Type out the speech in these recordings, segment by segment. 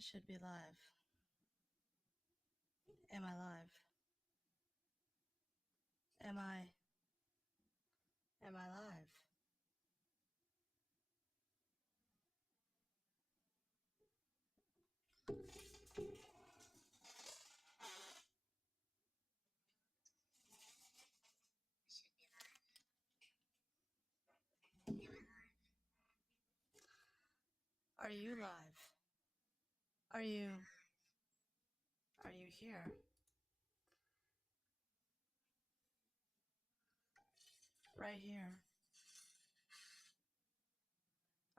should be live. Am I live? Am I live? Should be live. Am I live? Are you live? Are you here? Right here.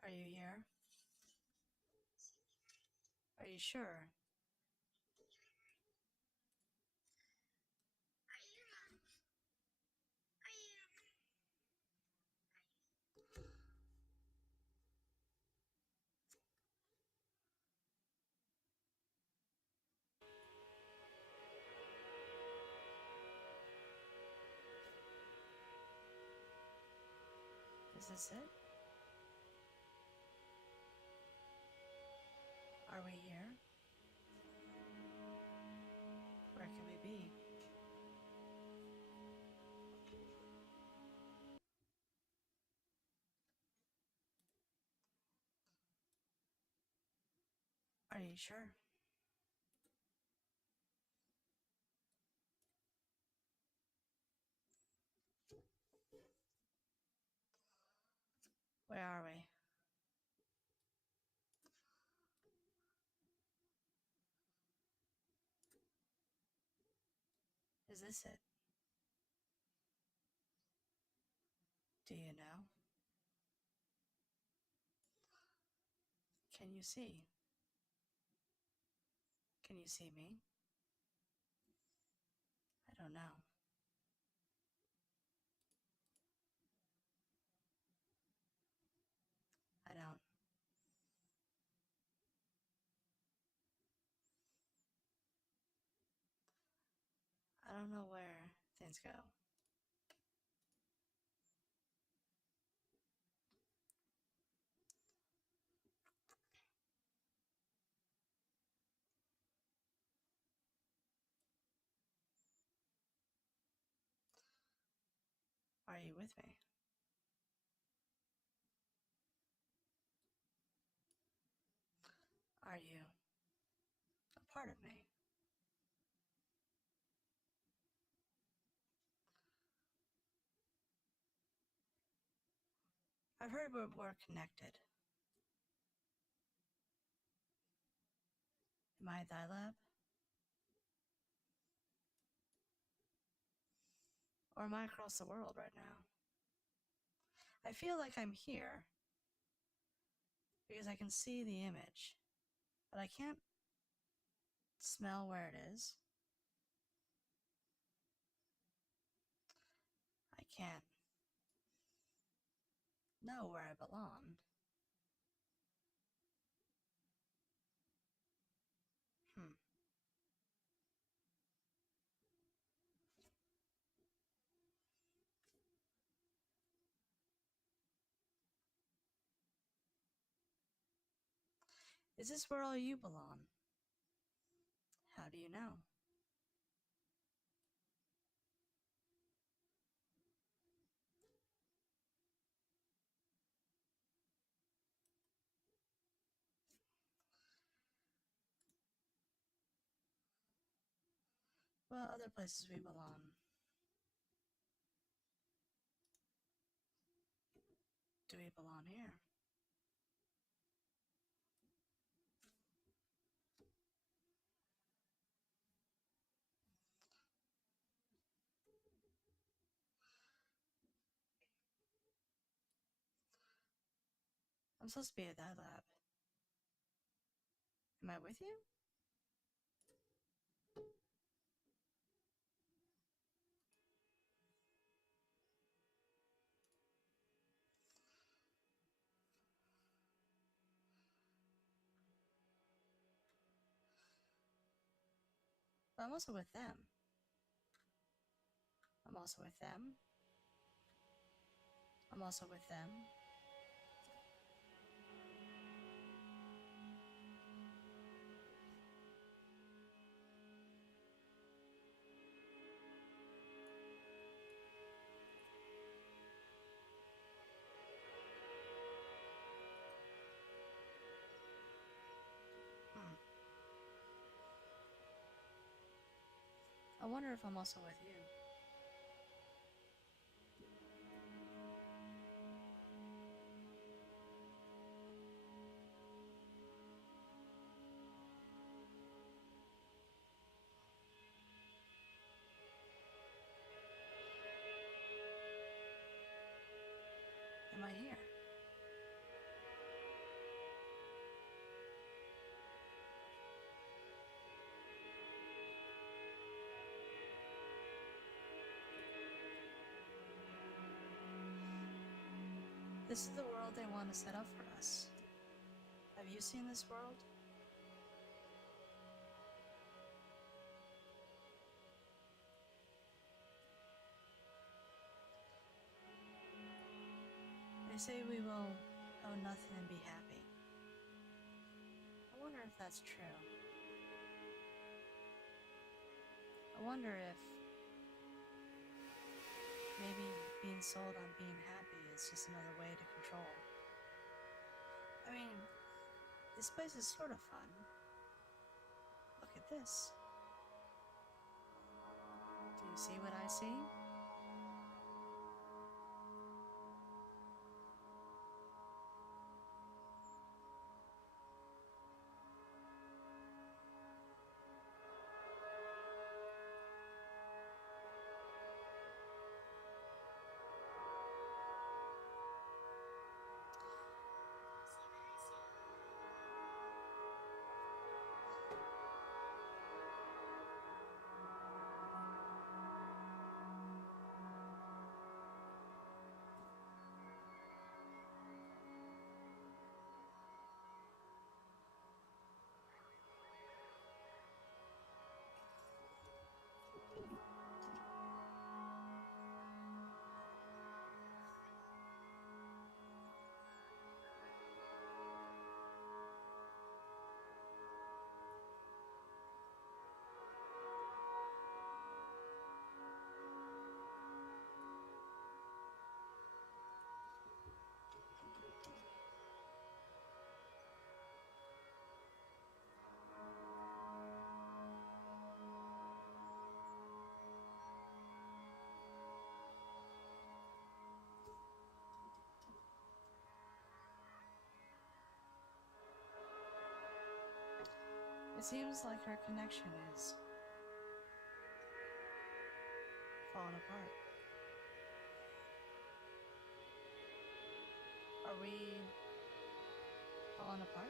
Are you here? Are you sure? Are you live? Are you? Is this it? Are we here? Where can we be? Are you sure? Where are we? Is this it? Do you know? Can you see? Can you see me? I don't know. I don't. I don't know where things go. Are you with me? Are you a part of me? I've heard we're connected. Am I ThyLab? Or am I across the world right now? I feel like I'm here because I can see the image, but I can't smell where it is. I can't know where I belong. Is this where all you belong? How do you know? Well, other places we belong. Do we belong here? I'm supposed to be at that lab. Am I with you? But I'm also with them. I'm also with them. I'm also with them. I wonder if I'm also with you. Am I here? This is the world they want to set up for us. Have you seen this world? They say we will owe nothing and be happy. I wonder if that's true. I wonder if maybe being sold on being happy is just another way to control. I mean, this place is sort of fun. Look at this. Do you see what I see? It seems like our connection is falling apart. Are we falling apart?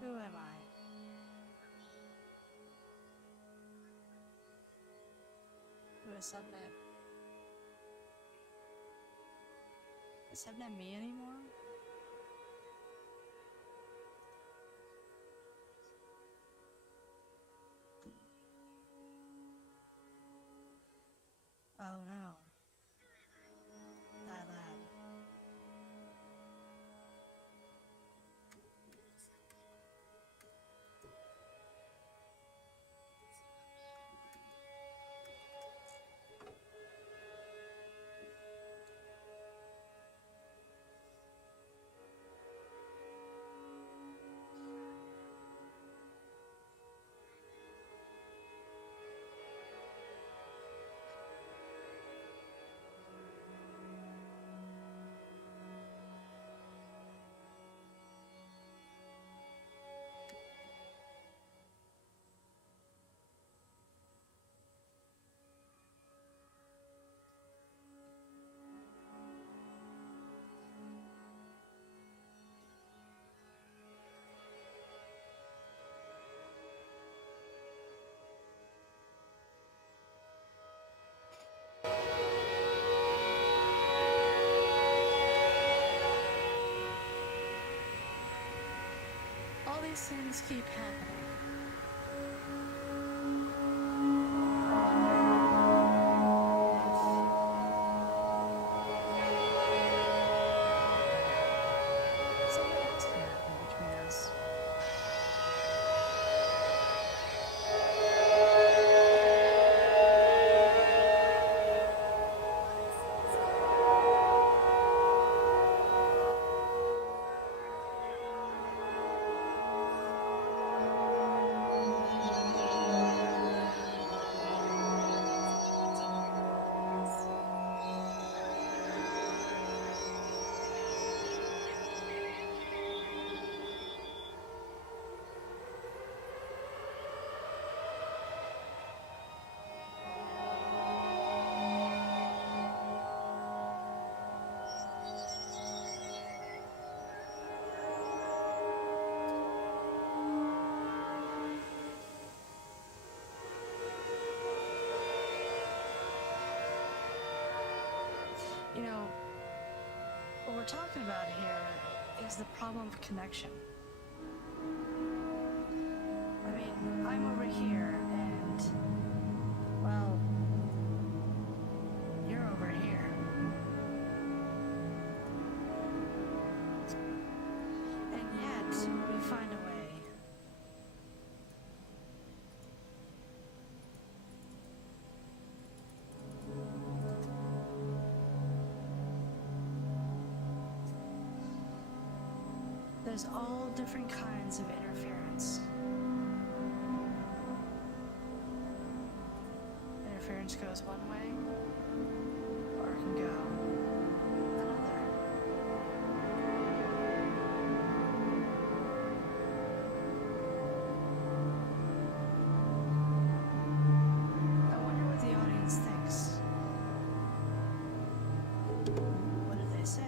Who am I? Whoisssubnet? Is Subnet me anymore? Oh no. ThyLab. All these things keep happening. Something else can happen between us. is the problem of connection. I mean, I'm over here, and, well, you're over here. And yet, we find a way. There's all different kinds of interference. Interference goes one way, or it can go another. I wonder what the audience thinks. What do they say?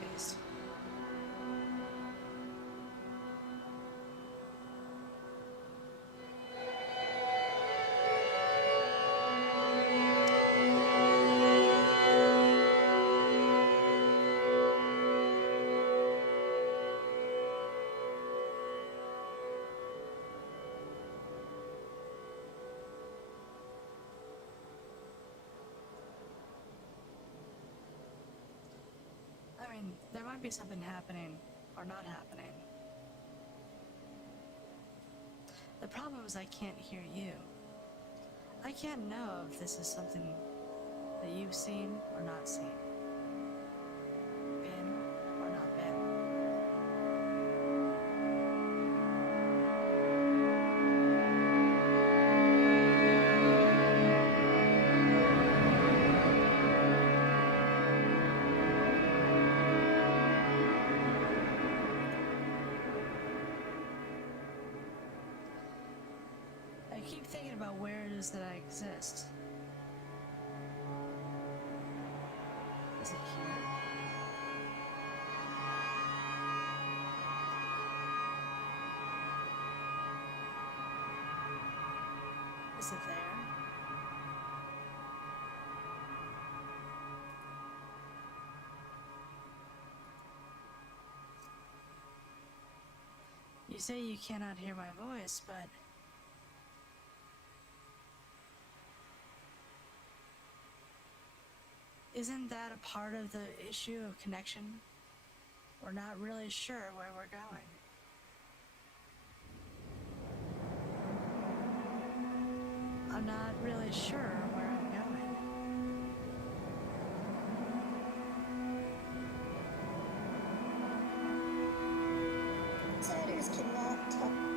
Based. I mean, there might be something happening or not happening. The problem is I can't hear you. I can't know if this is something that you've seen or not seen. Been or not been. I keep thinking about where it is that I exist. Is it here? Is it there? You say you cannot hear my voice, but isn't that a part of the issue of connection? We're not really sure where we're going. I'm not really sure where I'm going. Outsiders cannot talk.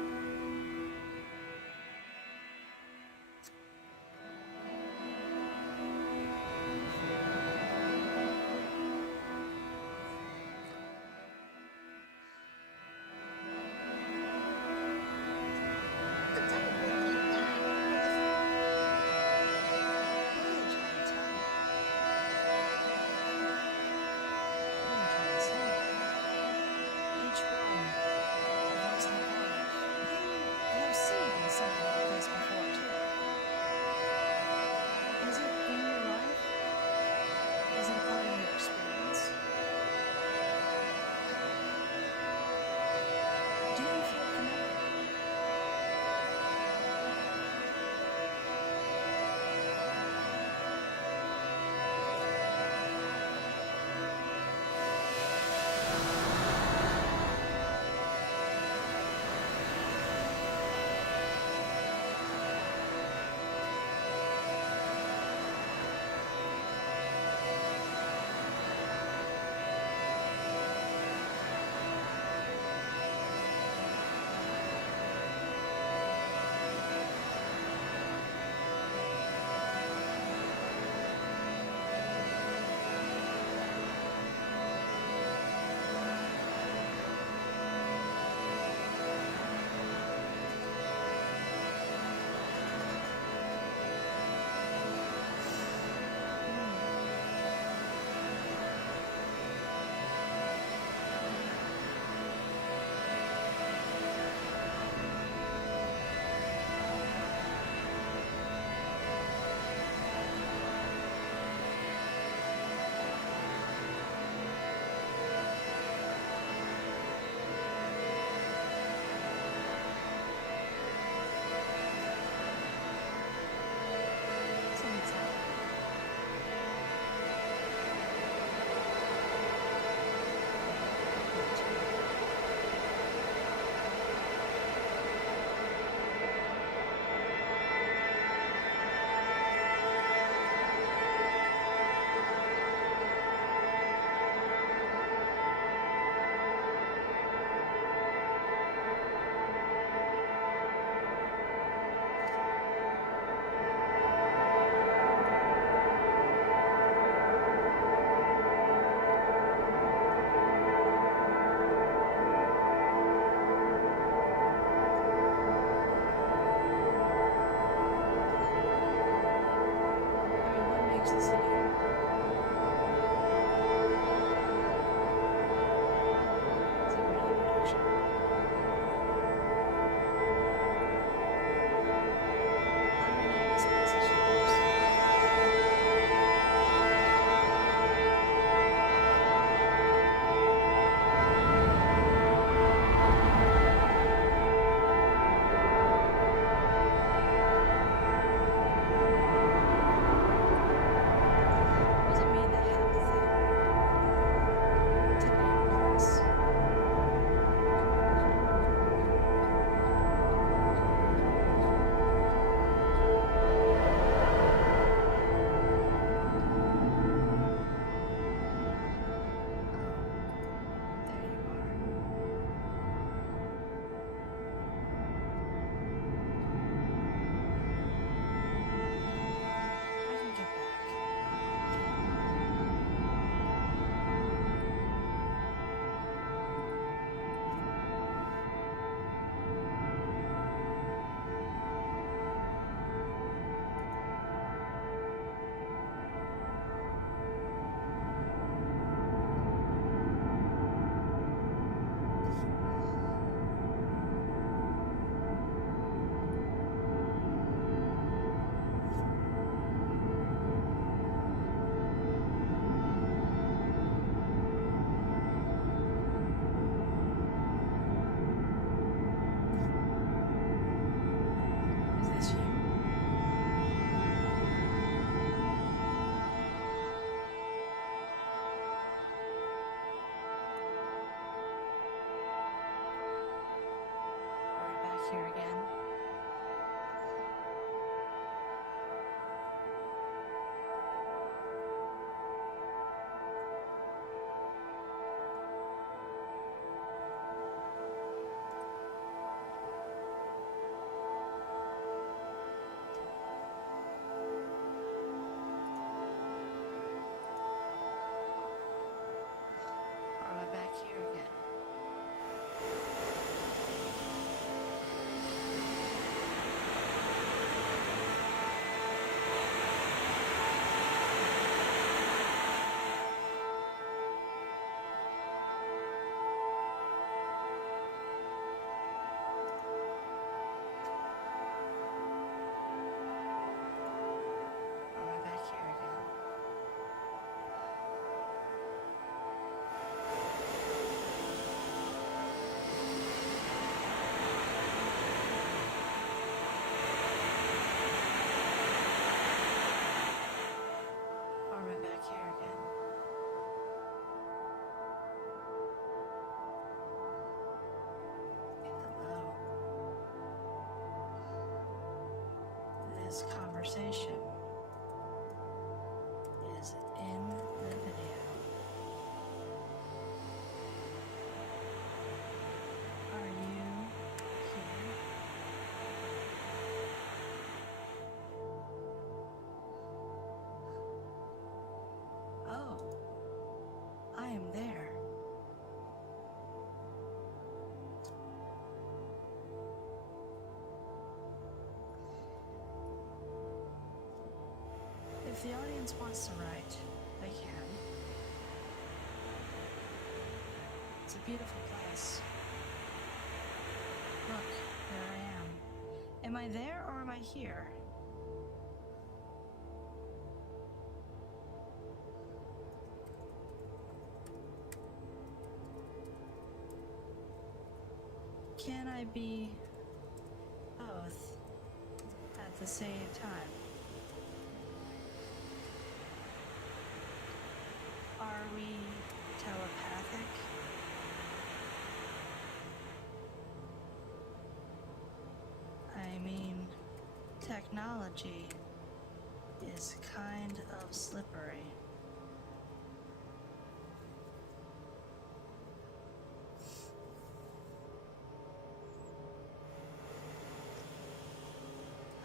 here again. Or am I back here again? Or am I back here again? Or am I back here again? Hello. This conversation is in the video. Are you here? Oh, I am there. If the audience wants to write, they can. It's a beautiful place. Look, there I am. Am I there or am I here? Can I be both at the same time? Are we telepathic? I mean, technology is kind of slippery.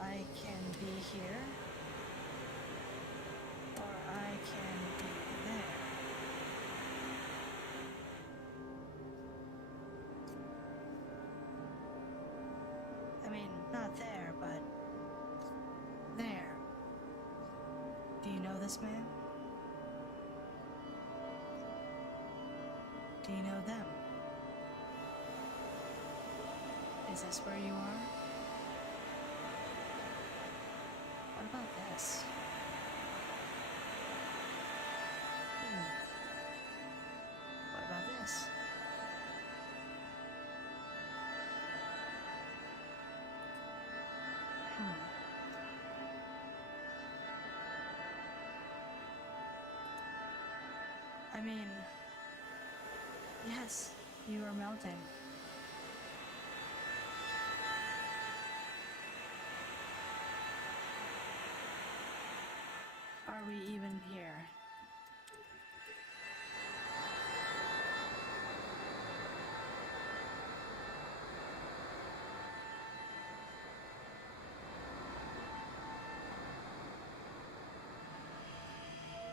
I can be here, or I can be there. I mean, not there, but there. Do you know this man? Do you know them? Is this where you are? What about this? What about this? I mean, yes, you are melting. Are we even here?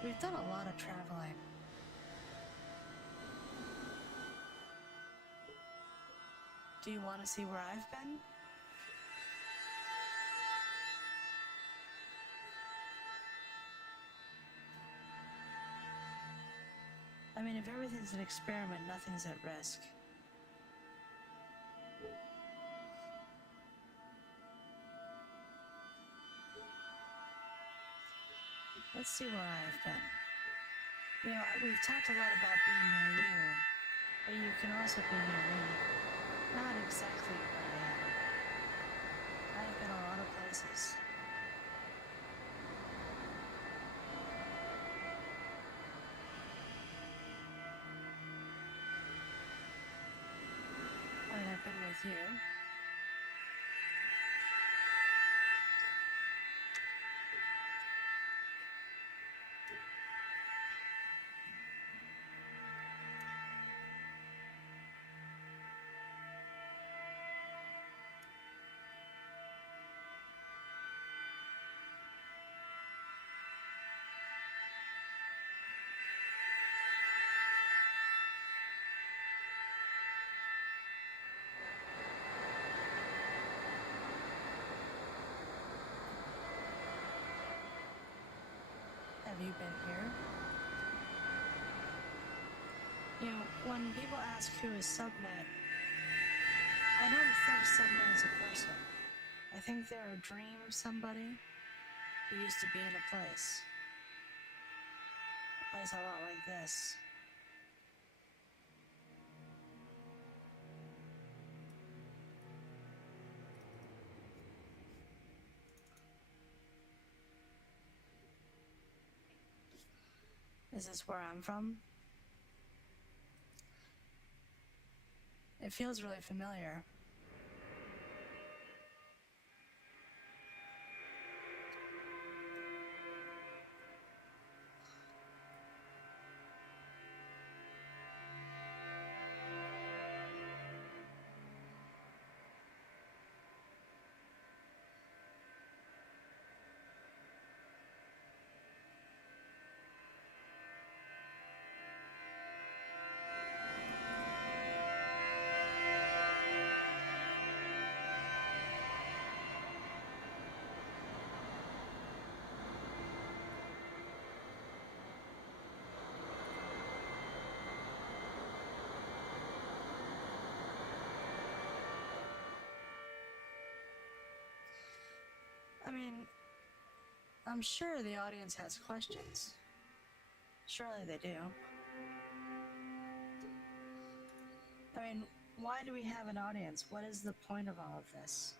We've done a lot of traveling. Do you want to see where I've been? I mean, if everything's an experiment, nothing's at risk. Let's see where I've been. You know, we've talked a lot about being near you, but you can also be near me. Not exactly where I am. I've been a lot of places. I mean, I've been with you. Have you been here? You know, when people ask who is Subnet, I don't think Subnet is a person. I think they're a dream of somebody who used to be in a place. A place a lot like this. Is this where I'm from? It feels really familiar. I mean, I'm sure the audience has questions. Surely they do. I mean, why do we have an audience? What is the point of all of this?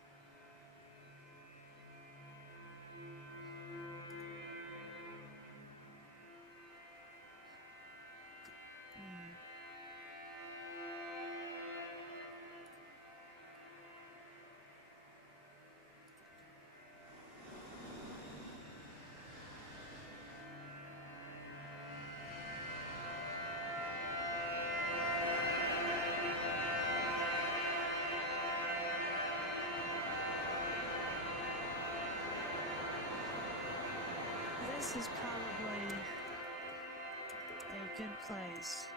This is probably a good place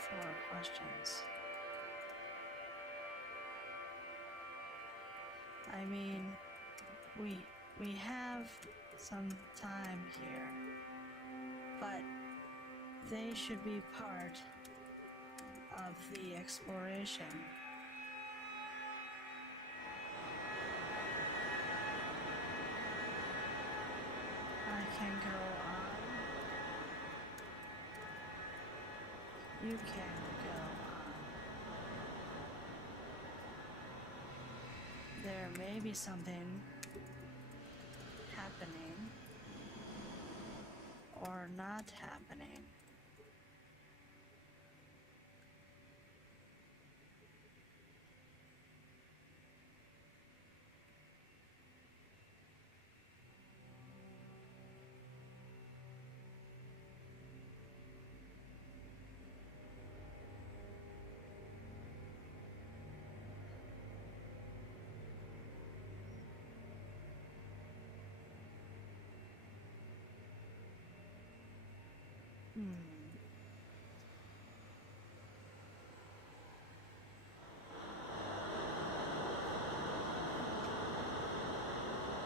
for questions. I mean, we have some time here, but they should be part of the exploration. I can go on. You can go on. There may be something happening or not happening.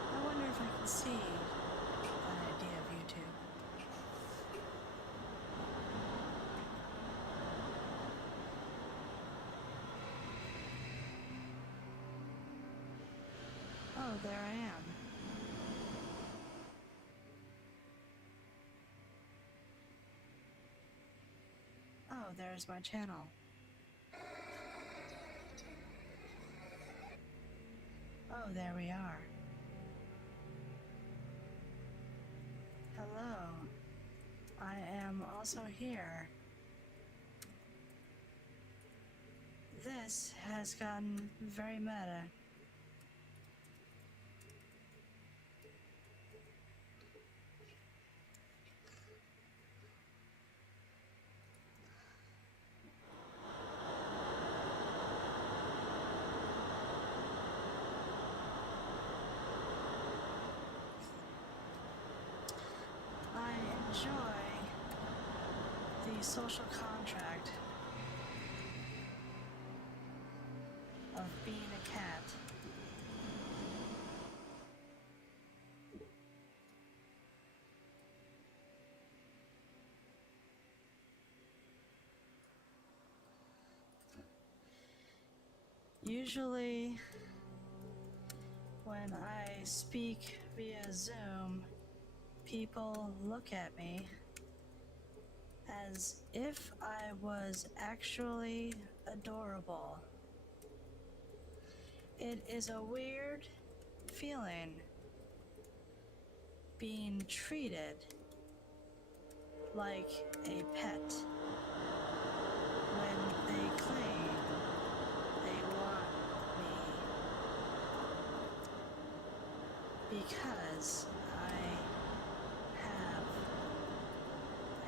I wonder if I can see that idea of YouTube. Oh, there I am. Oh, there's my channel. Oh, there we are. Hello. I am also here. This has gotten very meta. I enjoy the social contract of being a cat. Usually, when I speak via Zoom, people look at me as if I was actually adorable. It is a weird feeling being treated like a pet when they claim they want me because I have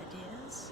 ideas.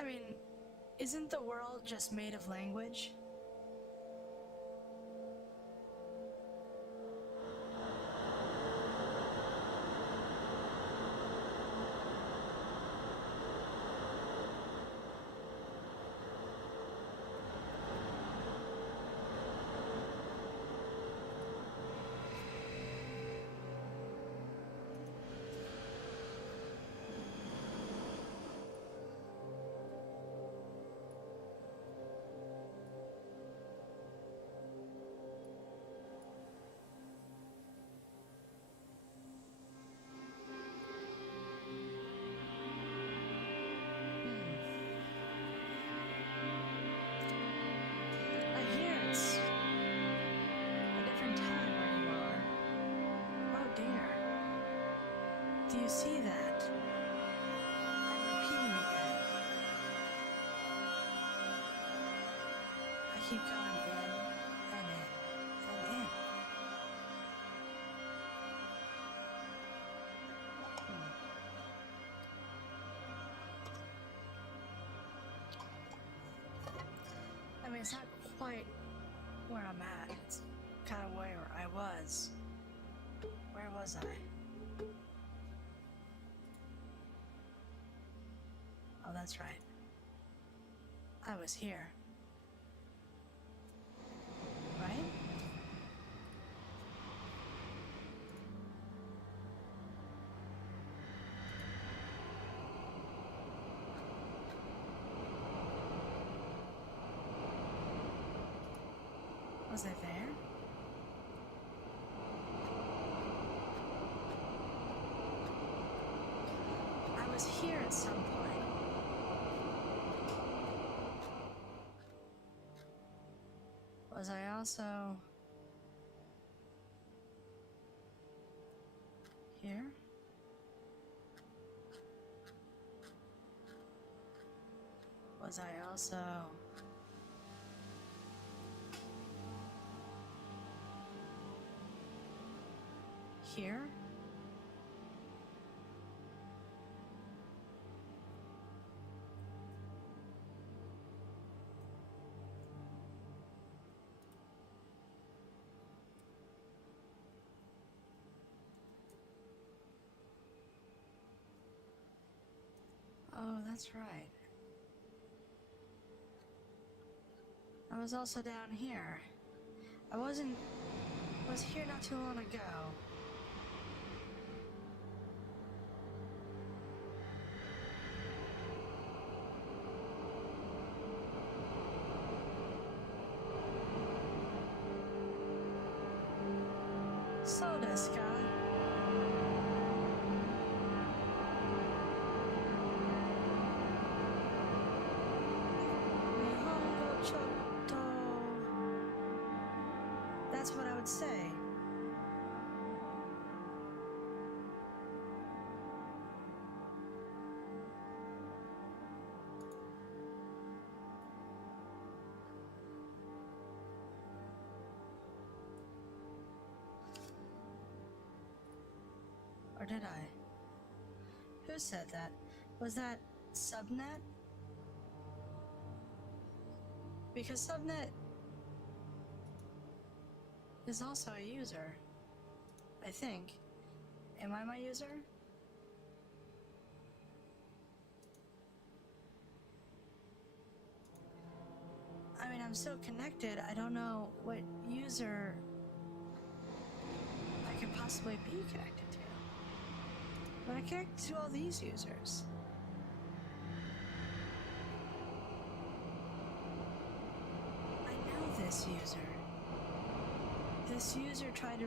I mean, isn't the world just made of language? I hear it's a different time where you are. Oh dear. Do you see that? I'm repeating again. I keep going in and in and in. I mean, it's not quite where I'm at. It's kind of where I was. Where was I? Oh, that's right. I was here. Right? Was I there? I was here at some point. Was I also here? Was I also here? Oh, that's right. I was also down here. I was here not too long ago. So desu ka? Nihongo chotto. That's what I would say. Or did I? Who said that? Was that Subnet? Because Subnet is also a user, I think. Am I my user? I mean, I'm still connected. I don't know what user I could possibly be connected to. But I connect to all these users. I know this user. This user tried to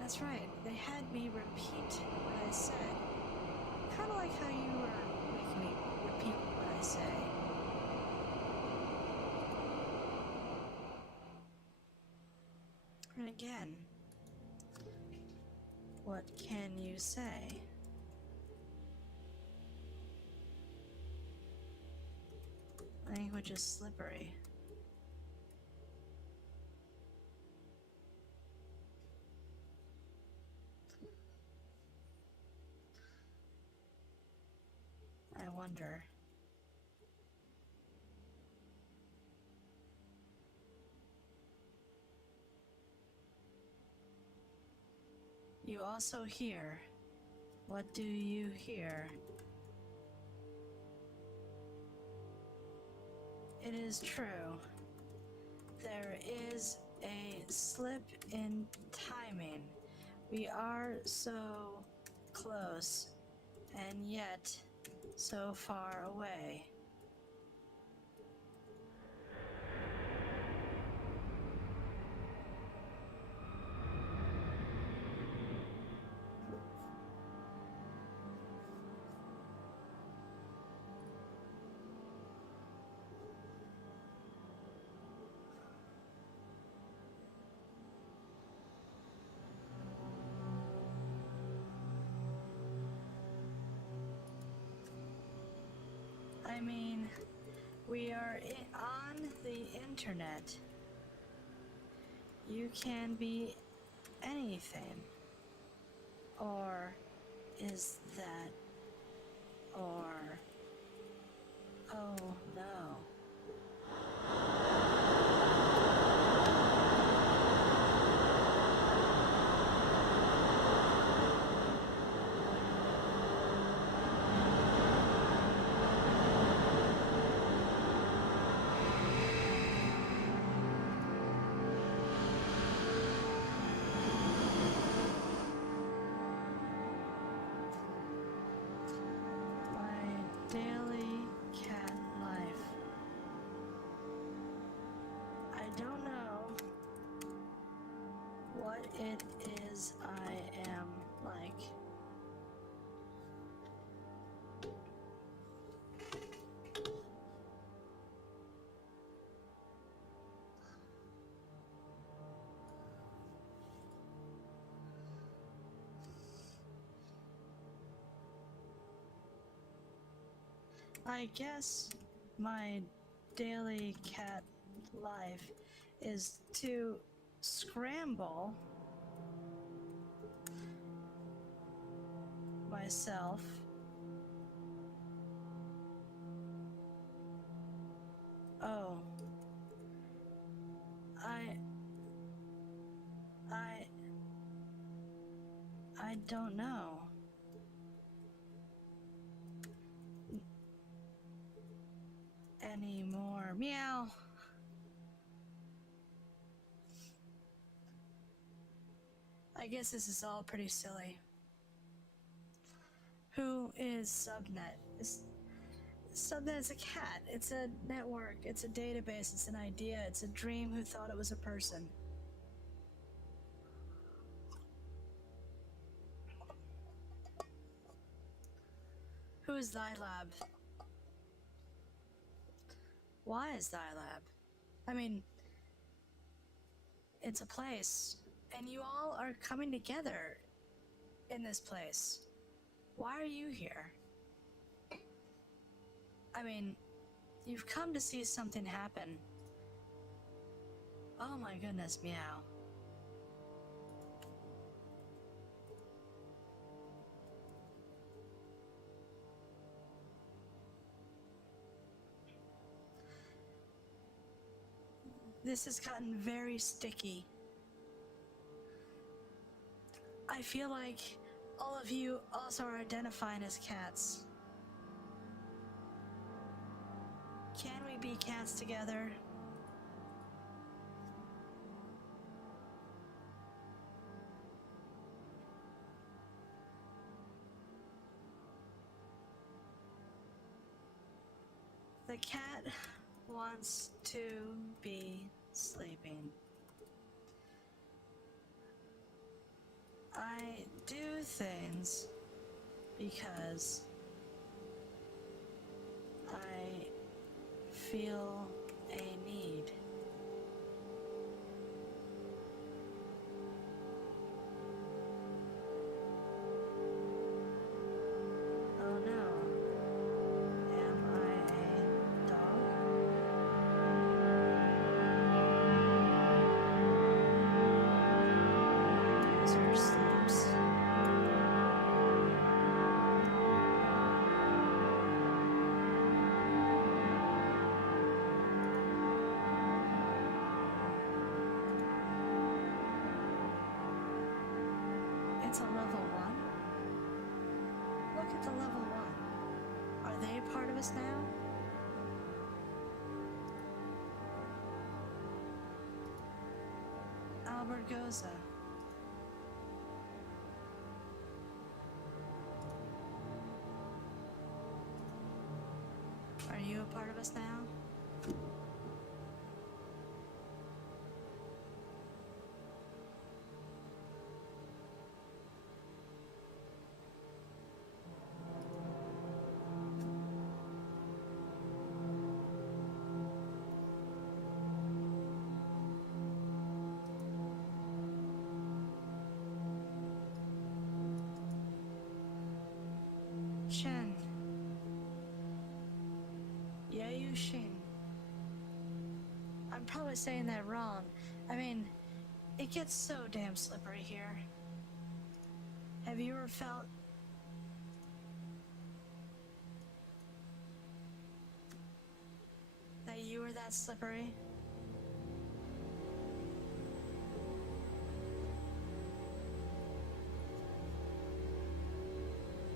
That's right, they had me repeat what I said. Kind of like how you were making me repeat what I say. And again, what can you say? Language is slippery. I wonder. You also hear. What do you hear? It is true. There is a slip in timing. We are so close, and yet so far away. I mean, we are on the internet. You can be anything. Or is that... or... oh no. Daily cat life. I don't know what it is I am like. I guess my daily cat life is to scramble myself oh I don't know. Anymore. Meow. I guess this is all pretty silly. Who is Subnet? Subnet is a cat. It's a network. It's a database. It's an idea. It's a dream who thought it was a person. Who is ThyLab? Why is ThyLab? I mean, it's a place, and you all are coming together in this place. Why are you here? I mean, you've come to see something happen. Oh my goodness, meow. This has gotten very sticky. I feel like all of you also are identifying as cats. Can we be cats together? The cat wants to be sleeping. I do things because I feel a need. Oh no. Am I a dog? User sleeps. It's a level 1? Look at the level 1. Are they a part of us now? Albert Goza. Are you a part of us now? Shen. Yayu Shin. I'm probably saying that wrong. I mean, it gets so damn slippery here. Have you ever felt that you were that slippery?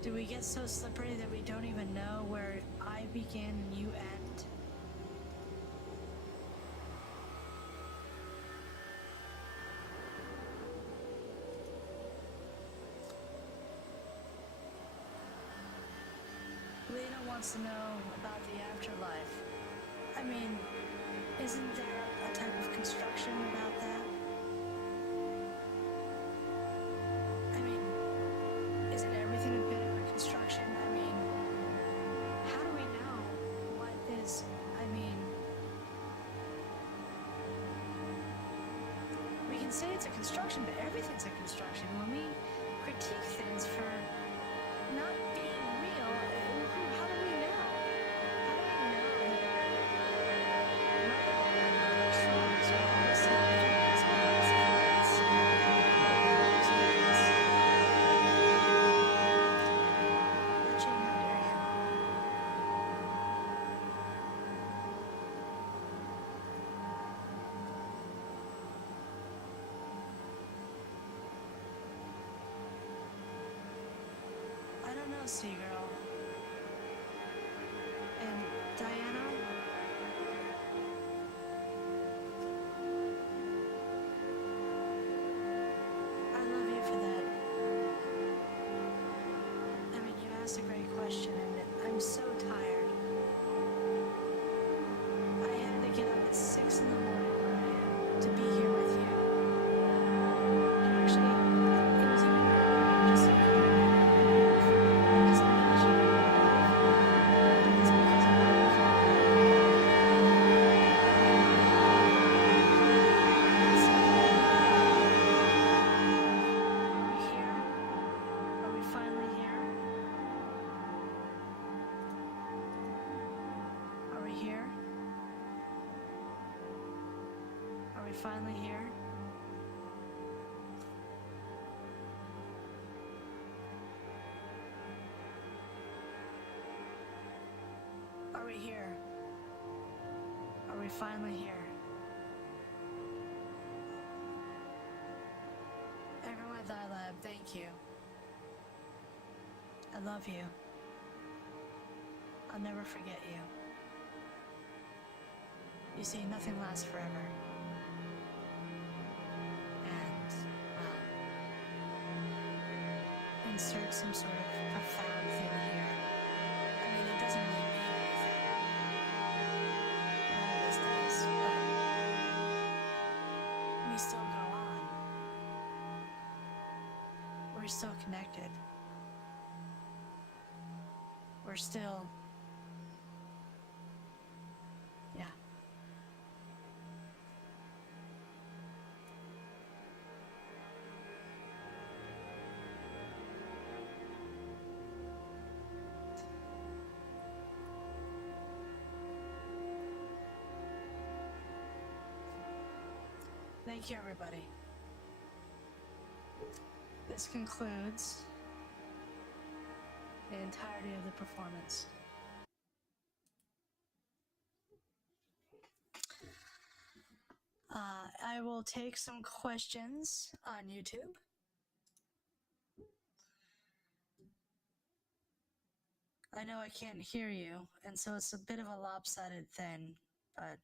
Do we get so slippery that we don't even know where I begin and you end? Lena wants to know about the afterlife. I mean, isn't there a type of construction about that? I mean, isn't everything a bit of a construction? I mean, how do we know what is, I mean, we can say it's a construction, but everything's a construction. When we critique things for not being real, how do we know? How do we know that trolls are all the same things? I don't know, Seagirl. And Diana? I love you for that. I mean, you asked a great question, and I'm so tired. I had to get up at 6 in the morning where I am to be here with you. And actually, it was even earlier just so you could I just need you. It's because I love you. Are we here? Are we finally here? Are we here? Are we finally here? Are we here? Are we finally here? ThyLab, thank you. I love you. I'll never forget you. You see, nothing lasts forever. And, well, insert some sort of profound thing here. I mean, it doesn't really mean anything. None of this does, but we still go on. We're still connected. We're still, yeah. Thank you, everybody. This concludes the entirety of the performance. I will take some questions on YouTube. I know I can't hear you, and so it's a bit of a lopsided thing, but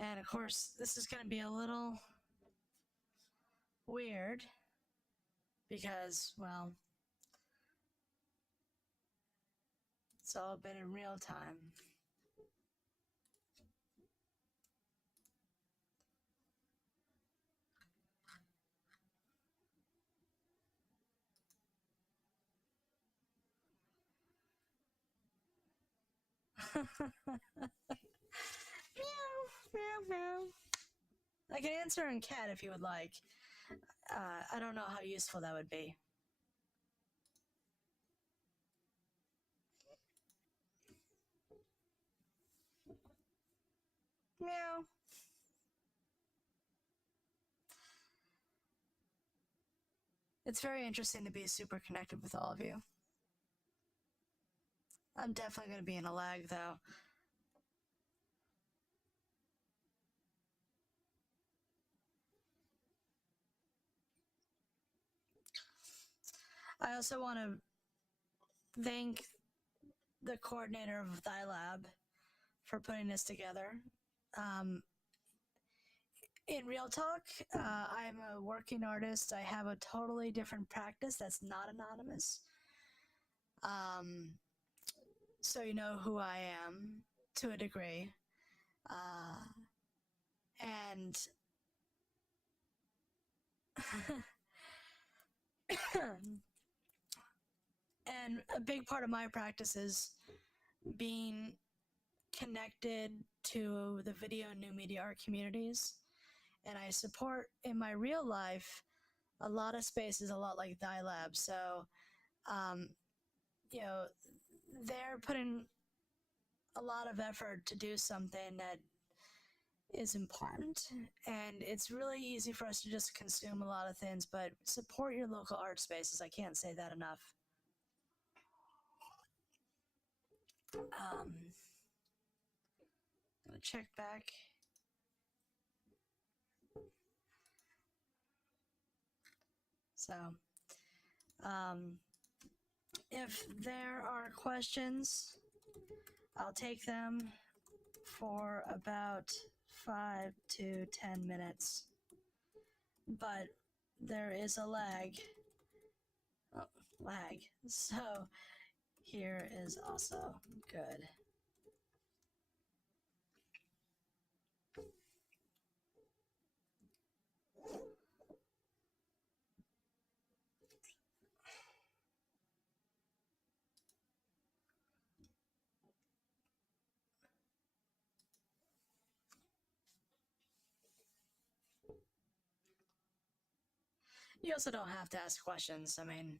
and of course, this is going to be a little weird because, well, it's all been in real time. Meow, meow, meow. I can answer in cat if you would like. I don't know how useful that would be. Meow. It's very interesting to be super connected with all of you. I'm definitely going to be in a lag, though. I also want to thank the coordinator of ThyLab for putting this together. In real talk, I'm a working artist. I have a totally different practice that's not anonymous. So you know who I am to a degree. And and a big part of my practice is being connected to the video and new media art communities. And I support in my real life a lot of spaces, a lot like ThyLab. So, you know, they're putting a lot of effort to do something that is important, and it's really easy for us to just consume a lot of things, but support your local art spaces. I can't say that enough. I'm gonna check back. So, if there are questions, I'll take them for about 5 to 10 minutes. But there is a lag. Oh, lag. So here is also good. You also don't have to ask questions. I mean,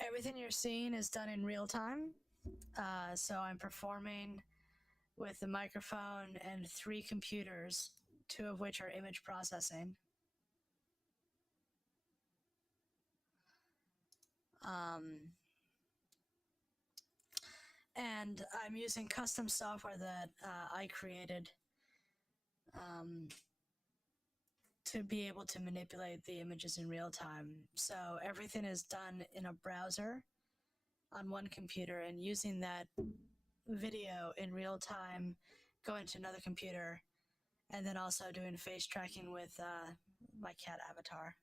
everything you're seeing is done in real time. So I'm performing with the microphone and 3 computers 2 of which are image processing. And I'm using custom software that I created to be able to manipulate the images in real time. So everything is done in a browser on one computer, and using that video in real time, going to another computer, and then also doing face tracking with my cat avatar.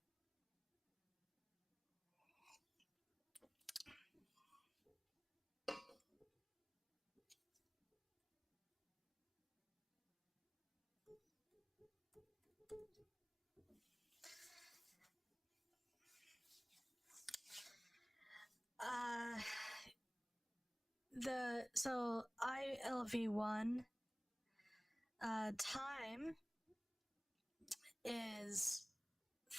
So ILV1 time is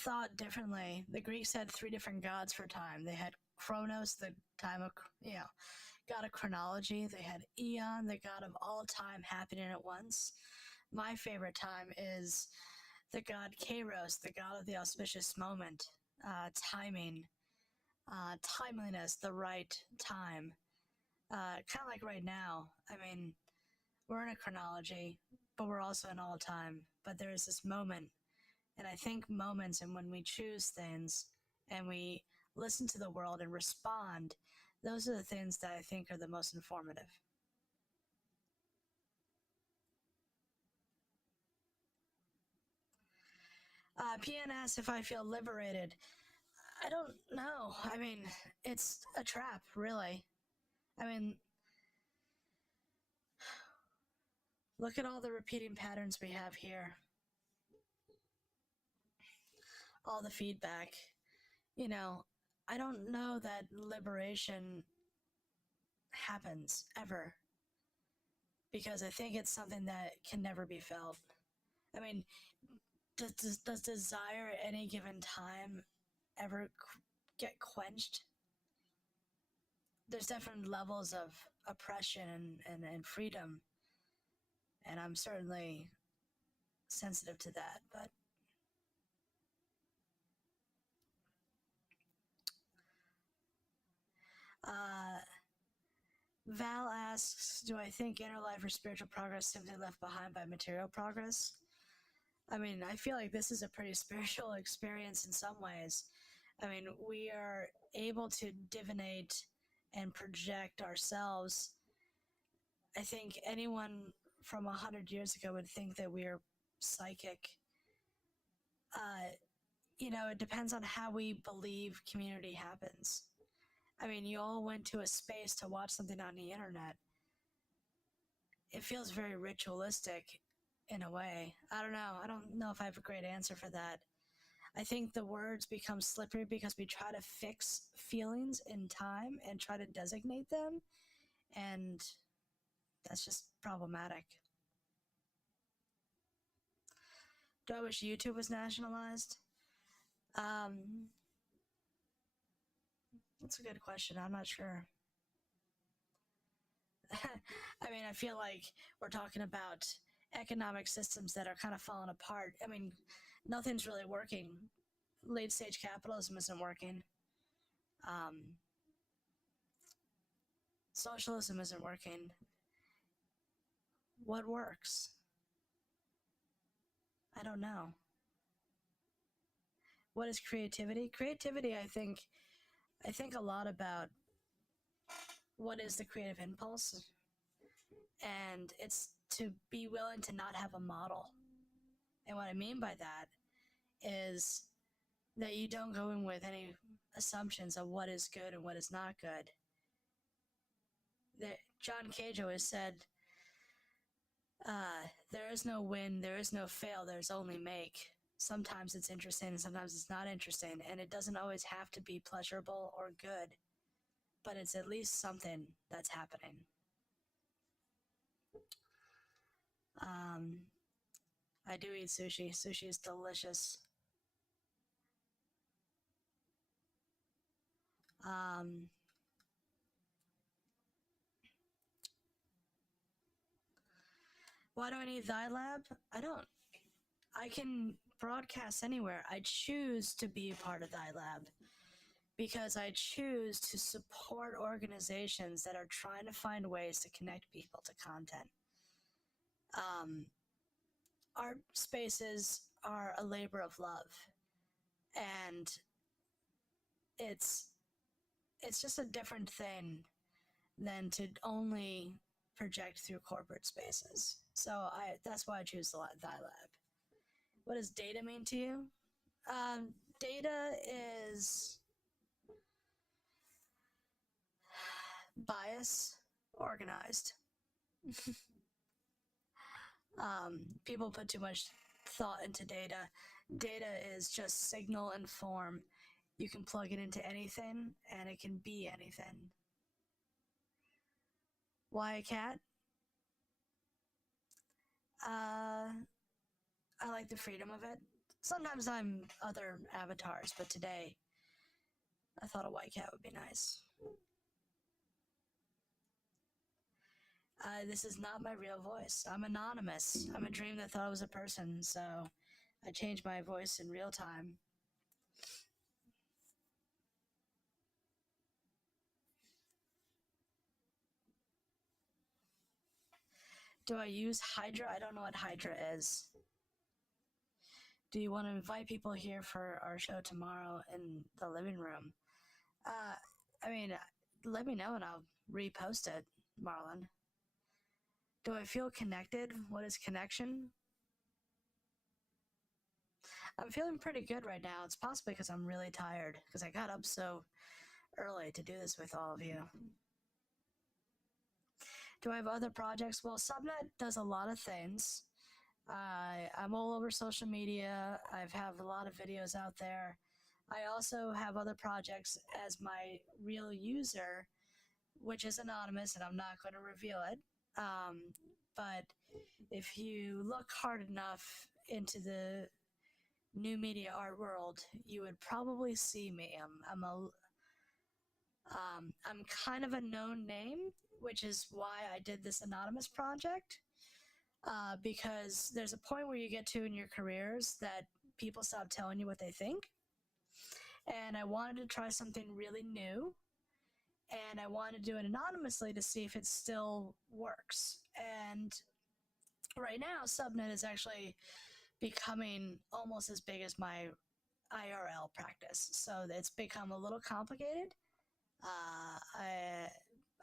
thought differently. The Greeks had 3 different gods for time. They had Chronos, the time of, god of chronology. They had Eon, the god of all time happening at once. My favorite time is the god Kairos, the god of the auspicious moment, timing, timeliness, the right time. Kind of like right now. I mean, we're in a chronology, but we're also in all time. But there is this moment, and I think moments, and when we choose things and we listen to the world and respond, those are the things that I think are the most informative. PNS, if I feel liberated, I don't know. I mean, it's a trap, really. I mean, look at all the repeating patterns we have here. All the feedback. You know, I don't know that liberation happens ever, because I think it's something that can never be felt. I mean, does desire at any given time ever get quenched? There's different levels of oppression and freedom, and I'm certainly sensitive to that, but Val asks, do I think inner life or spiritual progress simply left behind by material progress? I mean, I feel like this is a pretty spiritual experience in some ways. I mean, we are able to divinate and project ourselves. I think anyone from 100 years ago would think that we are psychic. It depends on how we believe community happens. I mean, you all went to a space to watch something on the internet. It feels very ritualistic in a way. I don't know. I don't know if I have a great answer for that. I think the words become slippery because we try to fix feelings in time and try to designate them, and that's just problematic. Do I wish YouTube was nationalized? That's a good question. I'm not sure. I mean, I feel like we're talking about economic systems that are kind of falling apart. I mean, nothing's really working. Late stage capitalism isn't working. Socialism isn't working. What works? I don't know. What is creativity? Creativity, I think a lot about what is the creative impulse, and it's to be willing to not have a model. And what I mean by that is that you don't go in with any assumptions of what is good and what is not good. John Cage always said, there is no win, there is no fail, there's only make. Sometimes it's interesting and sometimes it's not interesting, and it doesn't always have to be pleasurable or good, but it's at least something that's happening. I do eat sushi. Sushi is delicious. Why do I need ThyLab? I don't I can broadcast anywhere. I choose to be a part of ThyLab because I choose to support organizations that are trying to find ways to connect people to content. Art spaces are a labor of love, and it's just a different thing than to only project through corporate spaces. So that's why I choose the ThyLab. What does data mean to you? Data is bias organized. People put too much thought into data. Data is just signal and form. You can plug it into anything and it can be anything. Why a cat? I like the freedom of it. Sometimes I'm other avatars, but today I thought a white cat would be nice. This is not my real voice. I'm anonymous. I'm a dream that thought I was a person, so I changed my voice in real time. Do I use Hydra? I don't know what Hydra is. Do you want to invite people here for our show tomorrow in the living room? I mean, let me know and I'll repost it, Marlon. Do I feel connected? What is connection? I'm feeling pretty good right now. It's possibly because I'm really tired because I got up so early to do this with all of you. Do I have other projects? Well, Subnet does a lot of things. I'm all over social media. I have a lot of videos out there. I also have other projects as my real user, which is anonymous, and I'm not going to reveal it. But if you look hard enough into the new media art world, you would probably see me. I'm kind of a known name, which is why I did this anonymous project. Because there's a point where you get to in your careers that people stop telling you what they think. And I wanted to try something really new. And I wanted to do it anonymously to see if it still works. And right now, Subnet is actually becoming almost as big as my IRL practice. So it's become a little complicated.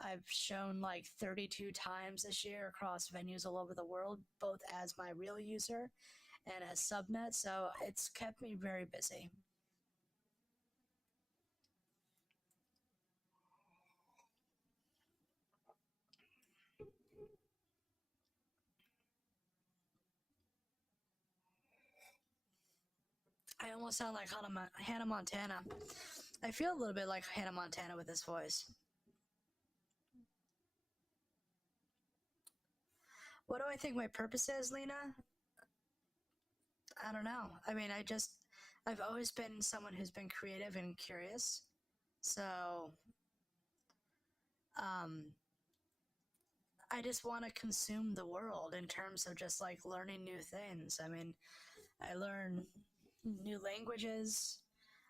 I've shown like 32 times this year across venues all over the world, both as my real user and as Subnet, so it's kept me very busy. I almost sound like Hannah Montana. I feel a little bit like Hannah Montana with this voice. What do I think my purpose is, Lena? I don't know. I mean, I've always been someone who's been creative and curious. So, I just want to consume the world in terms of just like learning new things. I mean, I learn new languages.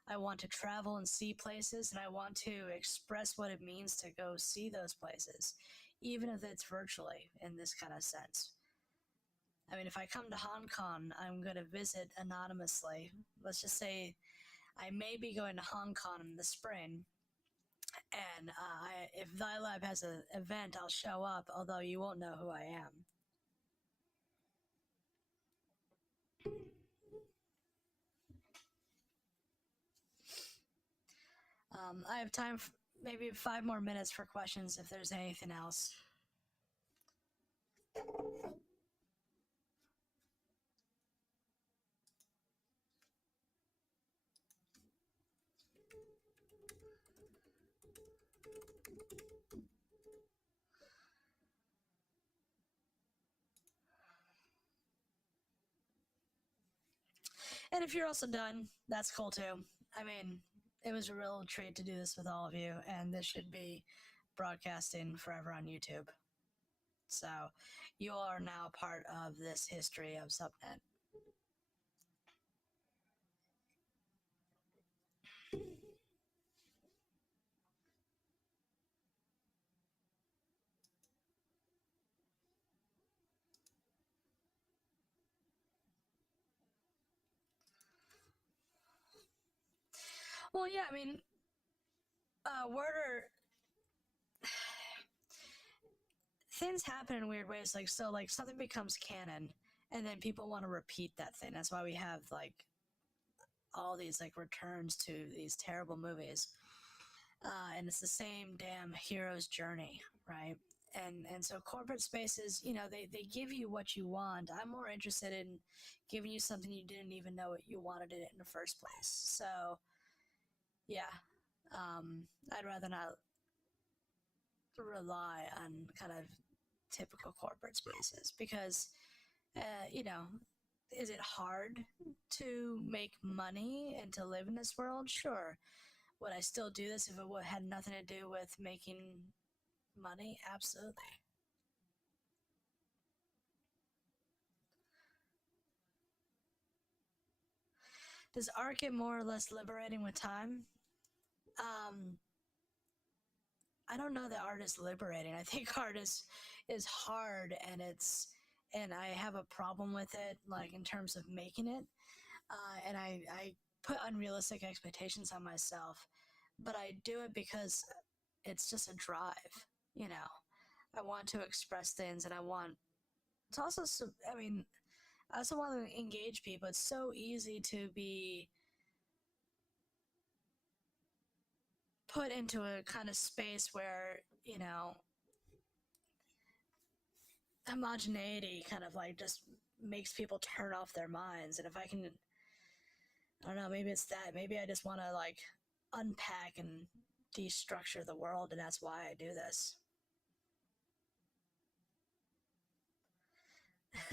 I want to travel and see places, and I want to express what it means to go see those places, even if it's virtually in this kind of sense. I mean, if I come to Hong Kong, I'm going to visit anonymously. Let's just say I may be going to Hong Kong in the spring, and if ThyLab has an event, I'll show up, although you won't know who I am. I have time for maybe 5 more minutes for questions if there's anything else. And if you're also done, that's cool too. I mean, it was a real treat to do this with all of you, and this should be broadcasting forever on YouTube. So you are now part of this history of Subnet. Well, yeah, I mean, Werder, things happen in weird ways. Like, so, like, something becomes canon, and then people want to repeat that thing. That's why we have, like, all these, like, returns to these terrible movies. And it's the same damn hero's journey, right? And so corporate spaces, you know, they give you what you want. I'm more interested in giving you something you didn't even know you wanted it in the first place. So, yeah, I'd rather not rely on kind of typical corporate spaces because, you know, is it hard to make money and to live in this world? Sure. Would I still do this if it had nothing to do with making money? Absolutely. Does art get more or less liberating with time? Um, I don't know that art is liberating. I think art is hard and I have a problem with it, like in terms of making it. And I put unrealistic expectations on myself, but I do it because it's just a drive, you know. I want to express things and I want it's also I mean, I also want to engage people. It's so easy to be put into a kind of space where, you know, homogeneity kind of like just makes people turn off their minds. And if I can, I don't know, maybe it's that. Maybe I just want to like unpack and destructure the world, and that's why I do this.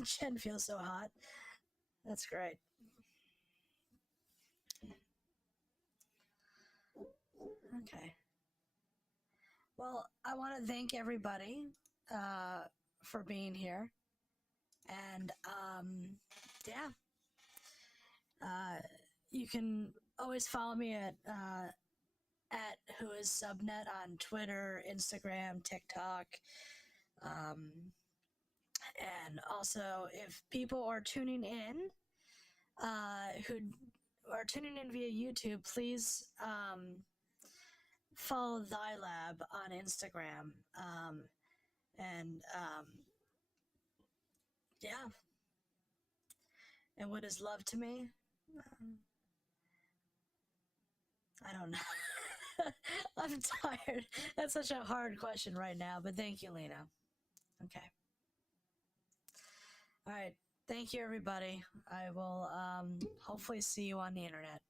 Jen feels so hot. That's great. Okay. Well, I want to thank everybody for being here. And yeah, you can always follow me at Whoisssubnet on Twitter, Instagram, TikTok. Um, and also, if people are tuning in, who are tuning in via YouTube, please follow ThyLab on Instagram. And yeah, and what is love to me? Um, I don't know. I'm tired. That's such a hard question right now, but thank you, Lena. Okay. All right. Thank you, everybody. I will hopefully see you on the internet.